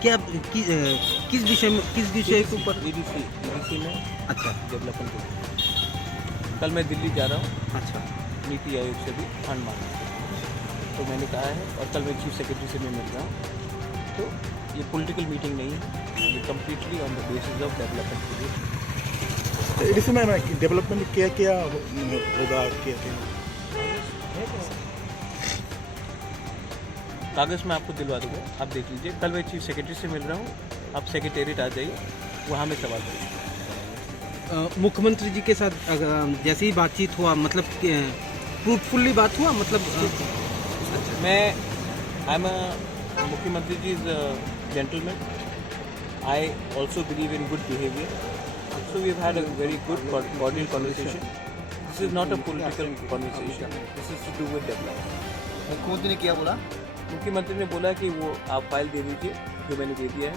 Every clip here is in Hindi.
क्या किस विषय के ऊपर? डीडीसी में अच्छा डेवलपमेंट को। कल मैं दिल्ली जा रहा हूँ अच्छा नीति आयोग से भी फंड मांगने, तो मैंने कहा है, और कल मैं चीफ सेक्रेटरी से भी मिल रहा हूँ। तो ये पॉलिटिकल मीटिंग नहीं है, ये completely on the basis of development के लिए। एडीसी में डेवलपमेंट क्या क्या होगा? क्या कागज़ मैं आपको दिलवा दूँगा, आप देख लीजिए। कल मैं चीफ सेक्रेटरी से मिल रहा हूँ, आप सेक्रेटेरिएट आ जाइए, वहाँ में सवाल करेंगे। मुख्यमंत्री जी के साथ जैसे ही बातचीत हुआ, मतलब फ्रूटफुल्ली बात हुआ, मतलब मैं आई एम मुख्यमंत्री ji is gentleman. I also believe in good behaviour, so we have had a very good cordial conversation. This is not a political conversation, this is to do with development. मुख्यमंत्री ने क्या बोला? मुख्यमंत्री ने बोला कि वो आप फाइल दे दीजिए, जो मैंने दे दिया है,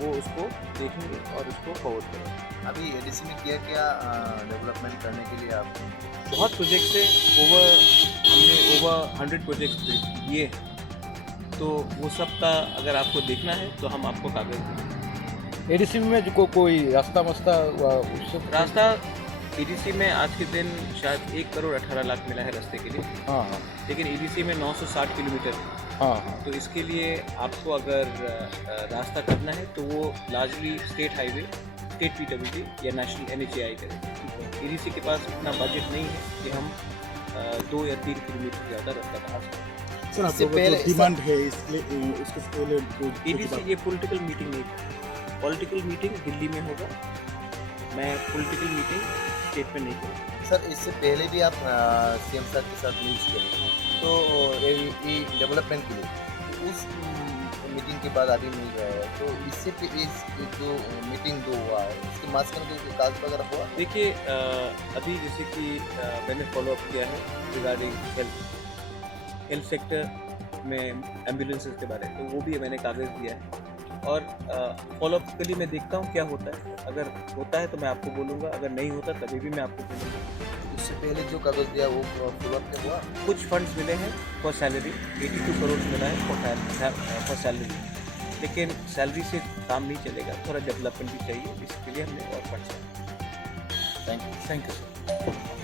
वो उसको देखेंगे और उसको फॉरवर्ड करेंगे। अभी एडीसी में क्या क्या डेवलपमेंट करने के लिए आप? बहुत प्रोजेक्ट्स है, हमने ओवर 100 प्रोजेक्ट्स दिए, तो वो सब का अगर आपको देखना है तो हम आपको कागज़ देंगे। एडीसी में जो कोई रास्ता मस्ता उससे रास्ता ईडीसी में आज के दिन शायद 1 करोड़ 18 लाख मिला है रास्ते के लिए, हाँ हाँ लेकिन ईडीसी में 960 किलोमीटर है। हाँ हाँ तो इसके लिए आपको अगर रास्ता करना है तो वो largely state highway, state PWD या नेशनल NHAI करें। ईडीसी के पास इतना बजट नहीं है कि हम 2 या 3 किलोमीटर ज़्यादा रास्ता बना सकें। सर आपको जो डिमांड है इसलिए उसके पहले ईडीसी ये पॉलिटिकल मीटिंग नहीं है, पॉलिटिकल मीटिंग दिल्ली में होगा। मैं पॉलिटिकल मीटिंग स्टेट में नहीं करूँगा। सर इससे पहले भी आप सीएम साहब के साथ मीट किए, तो ये डेवलपमेंट के लिए उस मीटिंग के बाद अभी मिल रहा है, तो इससे इस जो मीटिंग जो हुआ है उसके मास्क में कोई कागज वगैरह हुआ? देखिए अभी जैसे कि मैंने फॉलोअप किया है रिगार्डिंग हेल्थ सेक्टर में एम्बुलेंसेस के बारे में, तो वो भी मैंने कागज़ दिया है, और फॉलोअप के लिए मैं देखता हूँ क्या होता है। अगर होता है तो मैं आपको बोलूँगा, अगर नहीं होता तभी भी मैं आपको बोलूँगा। इससे पहले जो कागज दिया वो फॉलोअप में हुआ? कुछ फंड्स मिले हैं फॉर सैलरी, 82 करोड़ मिला है फॉर सैलरी, लेकिन सैलरी से काम नहीं चलेगा, थोड़ा डेवलपमेंट भी चाहिए, इसके लिए हमने और फंड्स। Thank you sir.